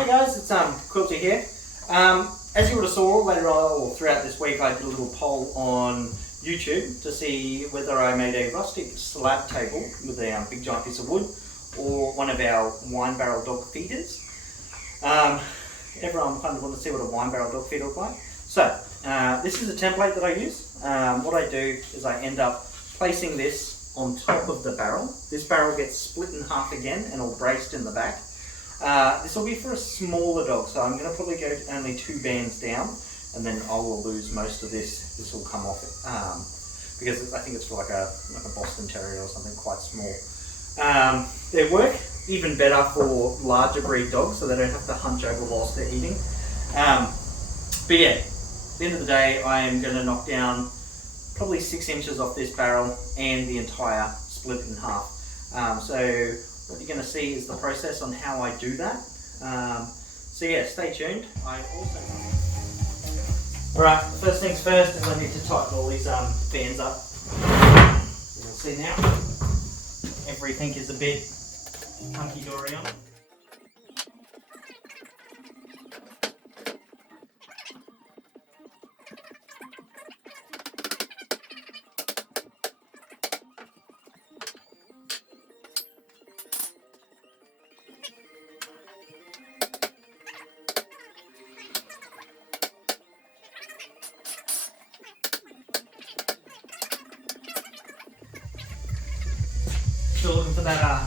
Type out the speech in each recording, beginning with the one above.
Hey guys, it's Quilty here. As you would have saw later on or throughout this week, I did a little poll on YouTube to see whether I made a rustic slab table with a big giant piece of wood or one of our wine barrel dog feeders. Everyone kind of wanted to see what a wine barrel dog feeder looked like. So this is a template that I use. What I do is I end up placing this on top of the barrel. This barrel gets split in half again and all braced in the back. This will be for a smaller dog, so I'm going to probably go only 2 bands down, and then I will lose most of this. This will come off because I think it's for like a Boston Terrier or something quite small. They work even better for larger breed dogs, so they don't have to hunch over whilst they're eating. But yeah, at the end of the day, I am going to knock down probably 6 inches off this barrel and the entire split in half. So what you're going to see is the process on how I do that. So yeah, stay tuned. Alright, first things first is I need to tighten all these bands up. You'll see now, everything is a bit hunky-dory on it. Still looking for that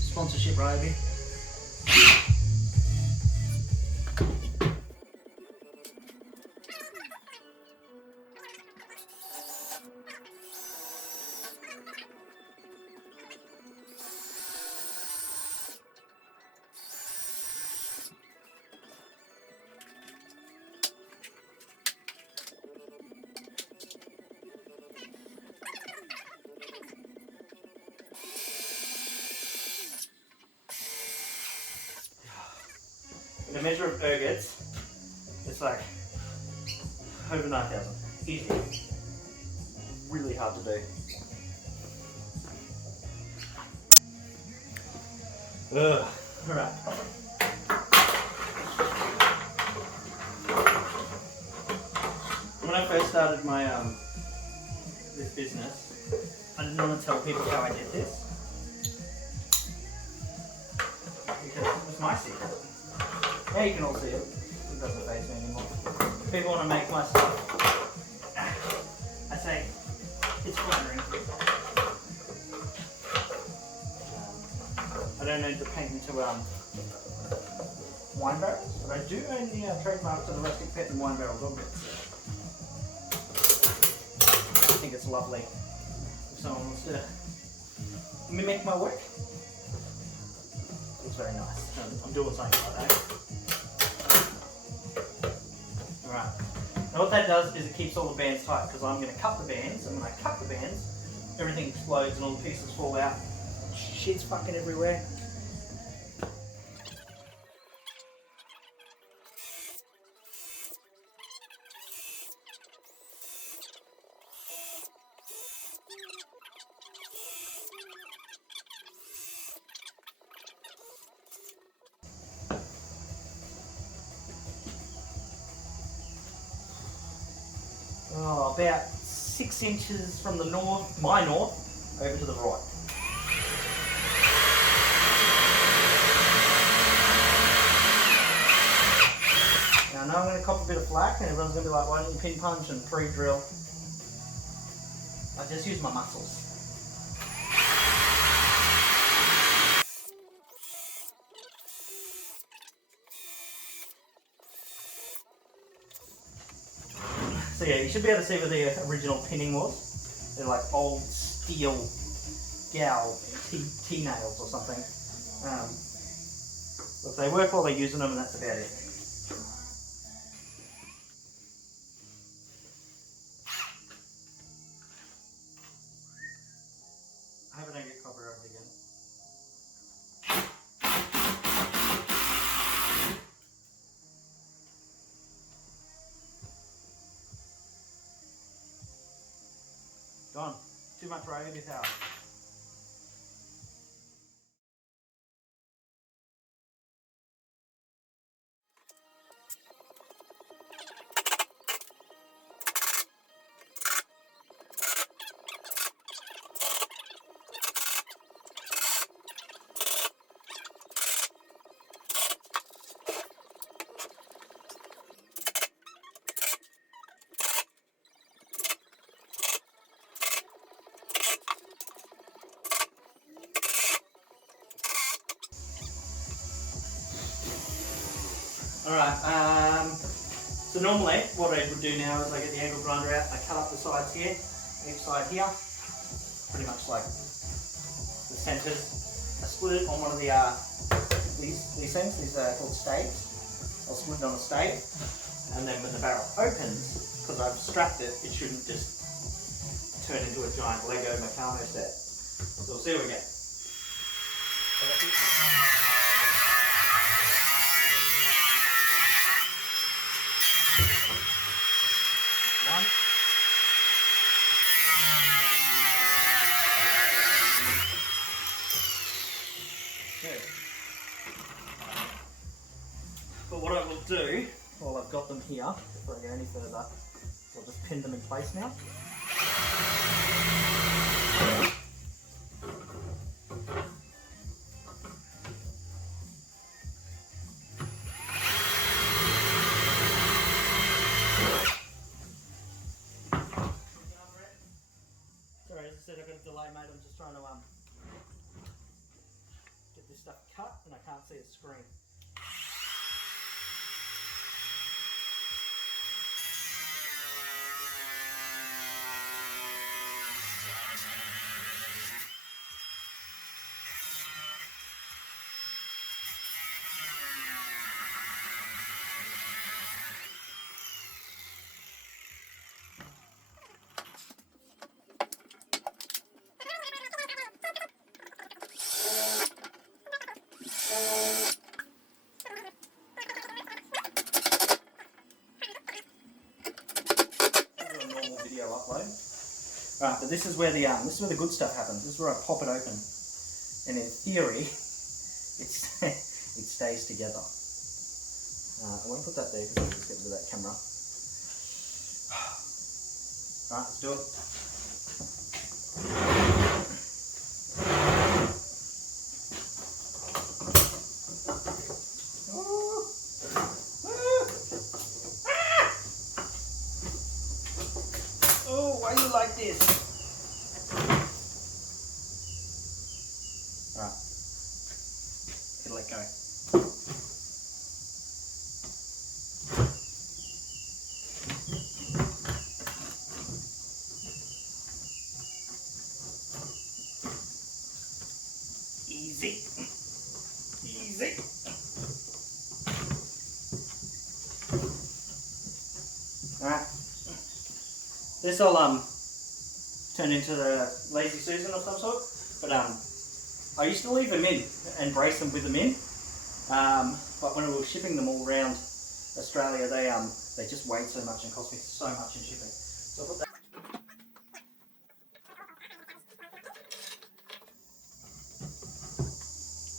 sponsorship, Roby. The measure of ergots, it's like over 9,000. Easy. Really hard to do. Ugh. Alright. When I first started my this business, I didn't want to tell people how I did this because it was my secret. Now you can all see it. It doesn't faze me anymore. If people want to make my stuff, I say it's flattering. I don't own the patent to wine barrels, but I do own the trademark to the Rustic pet and wine barrel dog bits. I think it's lovely if someone wants to mimic my work. It's very nice. I'm doing something like that. Alright, now what that does is it keeps all the bands tight because I'm going to cut the bands, and when I cut the bands, everything explodes and all the pieces fall out. Shit's fucking everywhere. Oh, about 6 inches from the north, my north, over to the right. Now I know I'm going to cop a bit of flack and everyone's going to be like, why don't you pin punch and pre-drill? I just use my muscles. So yeah, you should be able to see where the original pinning was. They're like old steel gowl T-nails or something. If they work while they're using them, and that's about it. I hope I don't get copyrighted again. Gone. Too much right in this house. Alright, so normally what I would do now is I get the angle grinder out, I cut up the sides here, each side here, pretty much like the centres. I split it on one of the these things, these are called staves. I'll split it on a stave, and then when the barrel opens, because I've strapped it, it shouldn't just turn into a giant Lego Meccano set. So we'll see what we get. One. Two. But what I will do, while I've got them here, before I go any further, I'll just pin them in place now. Sorry, as I said, I've got a delay, mate. I'm just trying to get this stuff cut, and I can't see a screen. Right, but this is where the good stuff happens. This is where I pop it open, and in theory, it stays together. I won't put that there because I'll just get rid of that camera. Right, let's do it. Oh, why you like this? Alright. It'll let go. Easy. Easy. Alright. This will turn into the Lazy Susan of some sort, but I used to leave them in and brace them with them in, but when we were shipping them all around Australia, they just weighed so much and cost me so much in shipping. So I put that.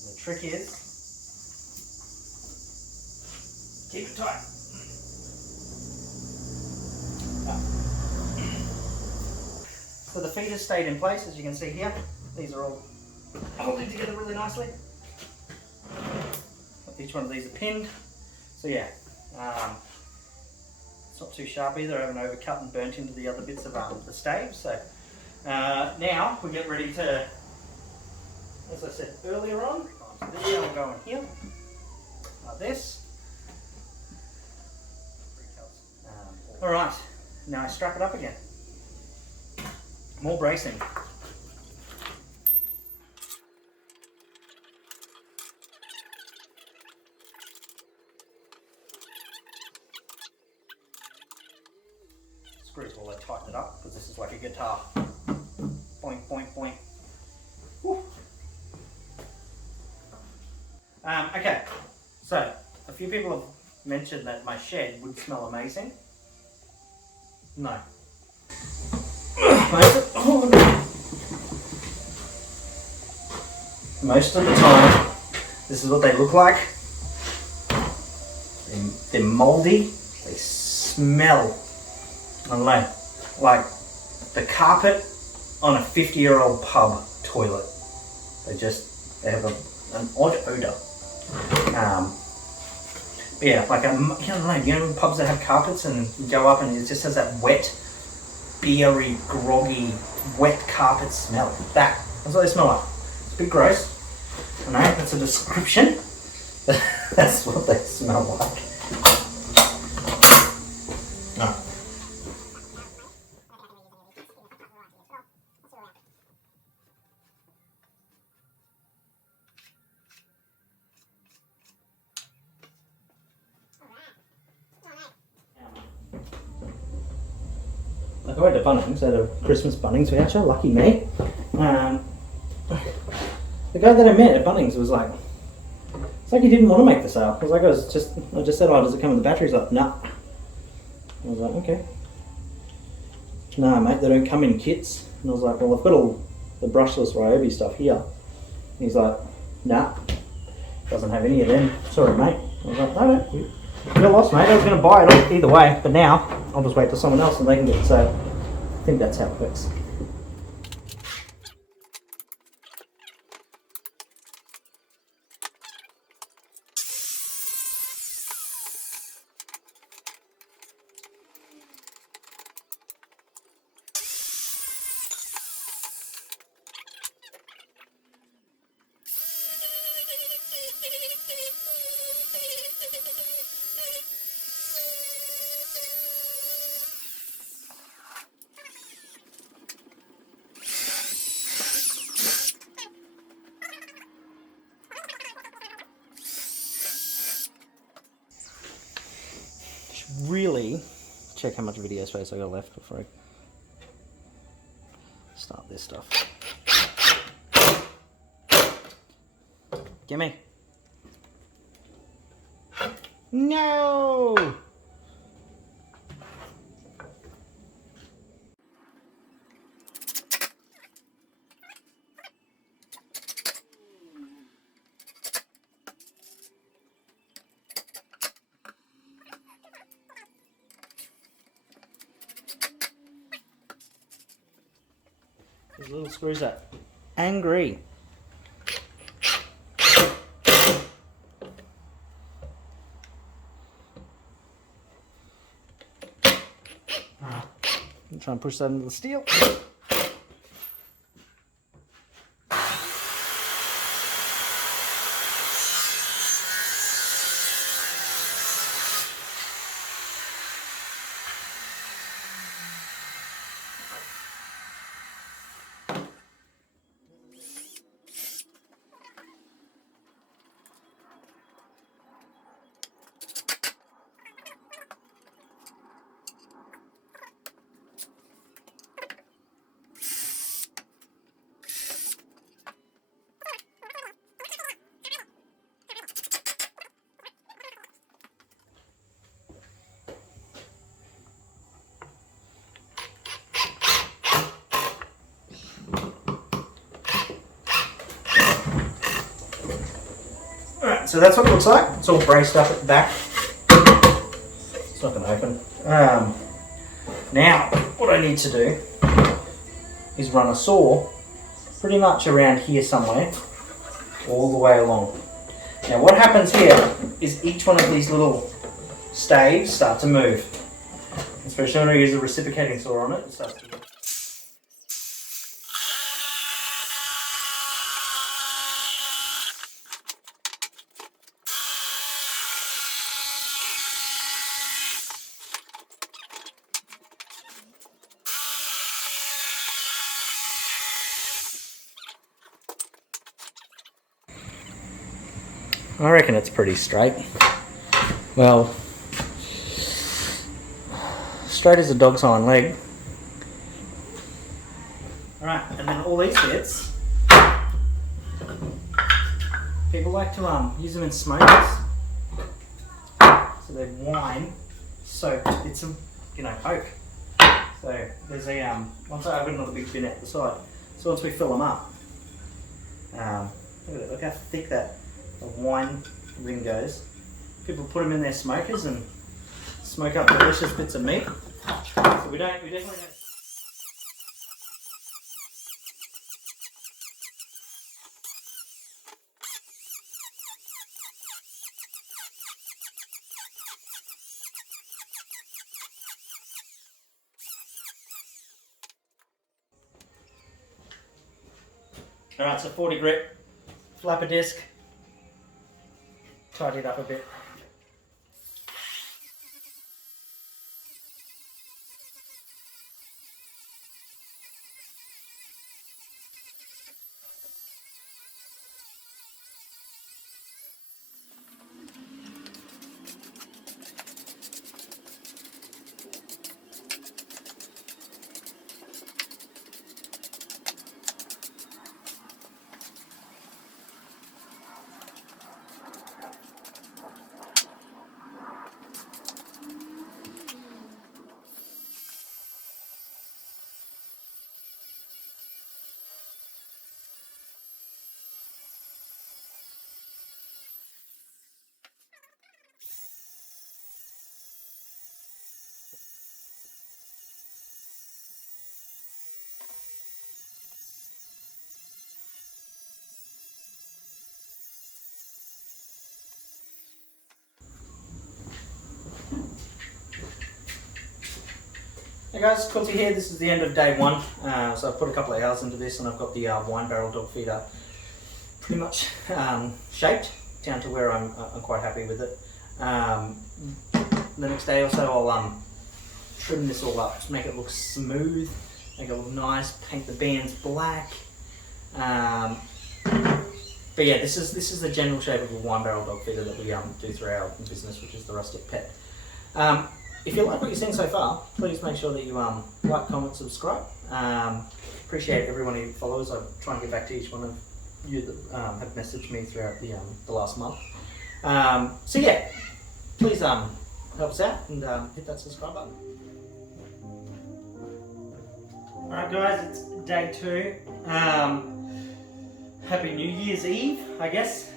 The trick is keep it tight. So the feeders stayed in place, as you can see here. These are all holding together really nicely. Each one of these are pinned. So yeah, it's not too sharp either. I haven't overcut and burnt into the other bits of the stave. So now we get ready to, as I said earlier on, I'll go in here, like this. All right, now I strap it up again. More bracing. Screws while I tighten it up, because this is like a guitar. Boink, boink, boink. Woo. Okay, so a few people have mentioned that my shed would smell amazing. No. Most of the time, this is what they look like. They're mouldy. They smell, I don't know, like the carpet on a 50-year-old pub toilet. They have an odd odour. But yeah, like I don't know, you know pubs that have carpets and you go up and it just has that wet, beery, groggy, wet carpet smell. That's what they smell like. It's a bit gross. I know, that's a description. That's what they smell like. Like I went to Bunnings, at a Christmas Bunnings voucher, lucky me. The guy that I met at Bunnings was like, it's like he didn't want to make the sale. I just said, oh, does it come with the batteries? Like, nah. I was like, okay. Nah, mate, they don't come in kits. And I was like, well, I've got all the brushless Ryobi stuff here. And he's like, nah, doesn't have any of them. Sorry, mate. I was like, no, you're lost, mate. I was going to buy it either way, but now I'll just wait till someone else and they can get it. So I think that's how it works. Really check how much video space I got left before I start this stuff. Gimme. No! These little screws are angry. I'm trying to push that into the steel. Alright, so that's what it looks like. It's all braced up at the back. It's not going to open. Now, what I need to do is run a saw pretty much around here somewhere, all the way along. Now what happens here is each one of these little staves start to move. Especially when I use a reciprocating saw on it, it starts to... I reckon it's pretty straight. Well, straight as a dog's hind leg. Alright, and then all these bits, people like to use them in smokers. So they're wine soaked bits of, oak. So there's a, once I've got another big bin out the side. So once we fill them up, look how thick that wine ring goes. People put them in their smokers and smoke up delicious bits of meat. So we definitely don't. Alright, so 40 grit, flapper disc, tidy it up a bit. Hey guys, Quilty here. This is the end of day one. So I've put a couple of hours into this and I've got the wine barrel dog feeder pretty much shaped down to where I'm quite happy with it. The next day or so I'll trim this all up, just make it look smooth, make it look nice, paint the bands black. But yeah, this is the general shape of a wine barrel dog feeder that we do through our business, which is the Rustic Pet. If you like what you've seen so far, please make sure that you like, comment, subscribe. Appreciate everyone who follows. I try and get back to each one of you that have messaged me throughout the last month. So yeah, please help us out and hit that subscribe button. Alright guys, it's day 2. Happy New Year's Eve, I guess.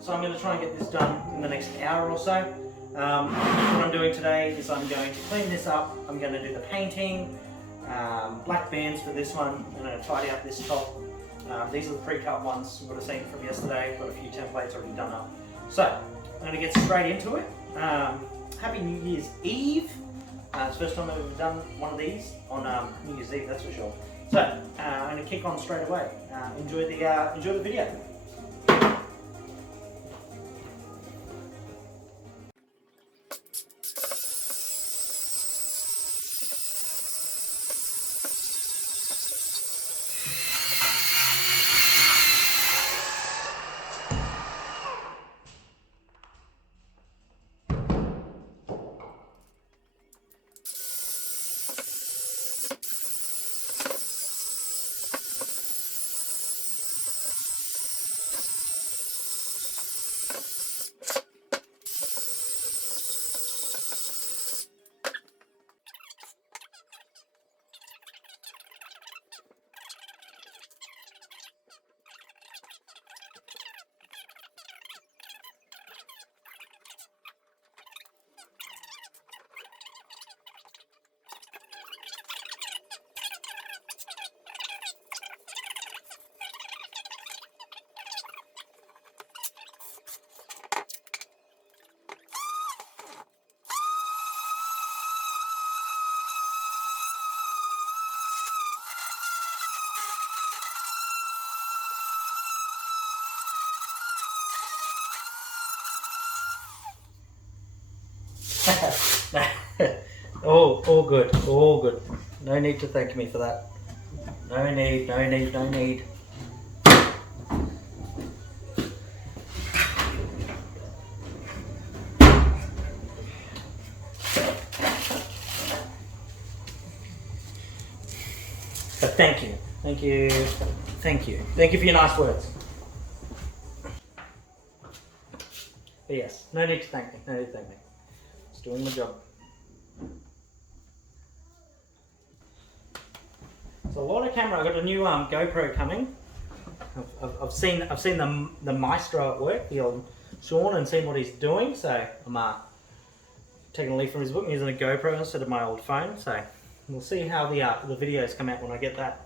So I'm going to try and get this done in the next hour or so. What I'm doing today is I'm going to clean this up. I'm going to do the painting, black bands for this one. I'm going to tidy up this top. These are the pre-cut ones you would have seen from yesterday. Got a few templates already done up. So I'm going to get straight into it. Happy New Year's Eve. It's the first time I've ever done one of these on New Year's Eve, that's for sure. So I'm going to kick on straight away. Enjoy the video. all good, all good. No need to thank me for that. No need, no need, no need. But thank you, thank you, thank you. Thank you for your nice words. But yes, no need to thank me, no need to thank me. Just doing my job. So a lot of camera. I've got a new GoPro coming. I've seen the maestro at work, the old Sean, and seen what he's doing. So I'm taking a leaf from his book and using a GoPro instead of my old phone. So we'll see how the videos come out when I get that.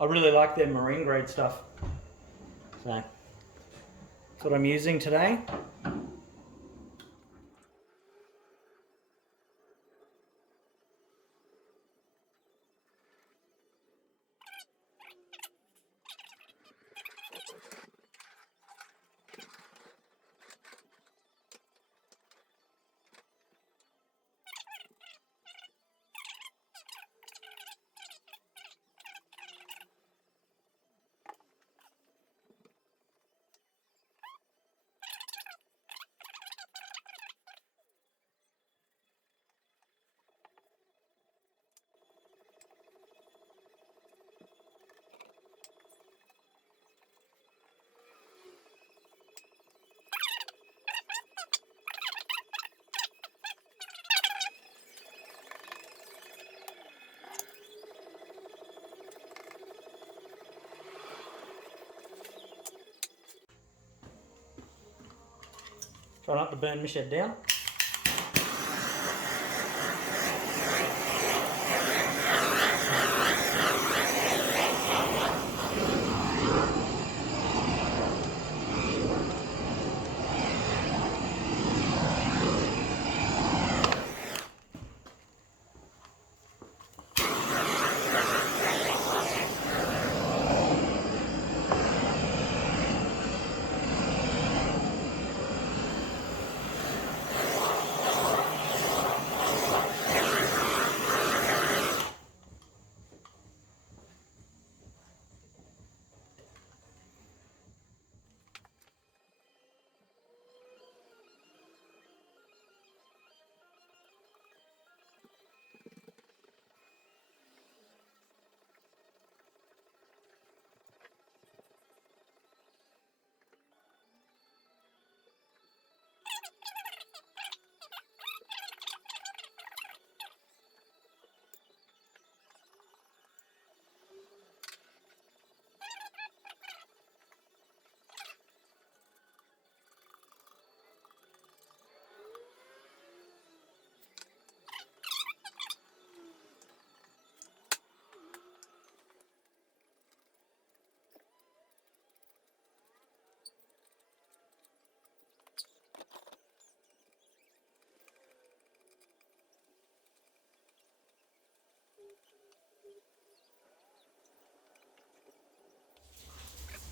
I really like their marine grade stuff. So that's what I'm using today. Try not to burn my shed down.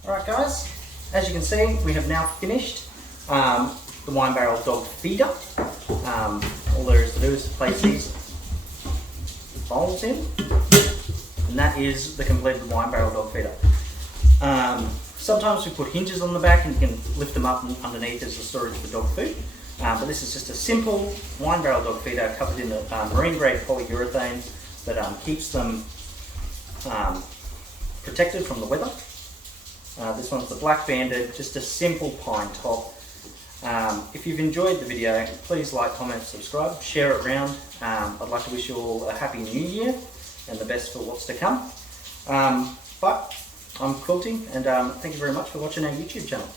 Alright guys, as you can see we have now finished the wine barrel dog feeder. All there is to do is to place these bowls in, and that is the completed wine barrel dog feeder. Sometimes we put hinges on the back and you can lift them up underneath as a storage for dog food, but this is just a simple wine barrel dog feeder covered in a marine grade polyurethane that keeps them protected from the weather. This one's the Black Banded, just a simple pine top. If you've enjoyed the video, please like, comment, subscribe, share it around. I'd like to wish you all a happy new year and the best for what's to come. But I'm Quilty, and thank you very much for watching our YouTube channel.